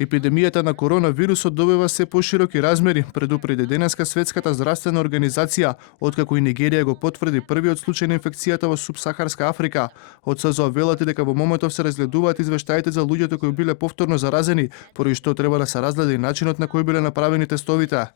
Епидемијата на коронавирусот добива се пошироки размери, предупреди денеска Светската здравствена организација, откако и Нигерија го потврди првиот случај на инфекцијата во субсахарска Африка. Од СЗО велат дека во моментов се разгледуваат извештаите за луѓето кои биле повторно заразени, поради што треба да се разгледа и начинот на кој биле направени тестовите.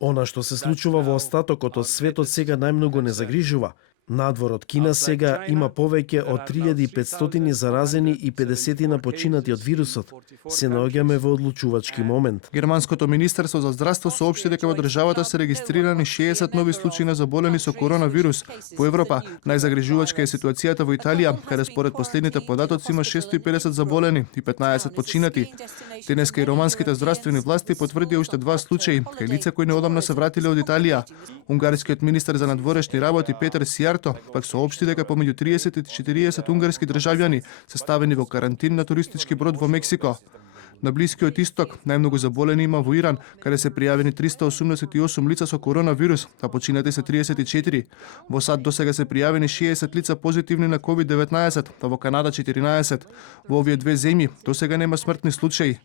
Она што се случува во остатокот од светот сега најмногу не загрижува. Надвор од Кина сега има повеќе од 3500 заразени и 50 починати од вирусот. Се наоѓаме во одлучувачки момент. Германското министерство за здравство соопшти дека во државата се регистрирани 60 нови случаи на заболени со коронавирус. По Европа, најзагрижувачка е ситуацијата во Италија, каде според последните податоци има 650 заболени и 15 починати. Денеска и романските здравствени власти потврдија уште 2 случаи, кај лица кои неодамна се вратиле од Италија. Унгарскиот министер за надворешни работи Петер Сијарто пак соопшти дека помеѓу 30 и 40 унгарски државјани се ставени во карантин на туристички брод во Мексико. На Блискиот исток најмногу заболени има во Иран, каде се пријавени 388 лица со коронавирус, а починати се 34. Во САД досега се пријавени 60 лица позитивни на COVID-19, а во Канада 14. Во овие две земји досега нема смртни случаи.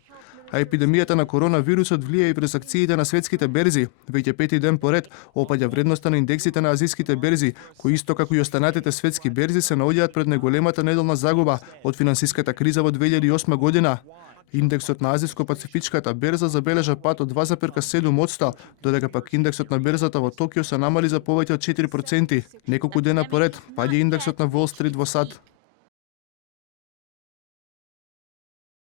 А епидемијата на коронавирусот влија и през акциите на светските берзи. Веќе 5 ден поред опаѓа вредноста на индексите на азиските берзи, кои исто како и останатите светски берзи се наоѓаат пред најголемата неделна загуба од финансиската криза во 2008 година. Индексот на Азиско-Пацифичката берза забележа пад од 2,7%, додека пак индексот на берзата во Токио се намали за повеќе од 4%. Неколку дена поред паѓа индексот на Wall Street во САД.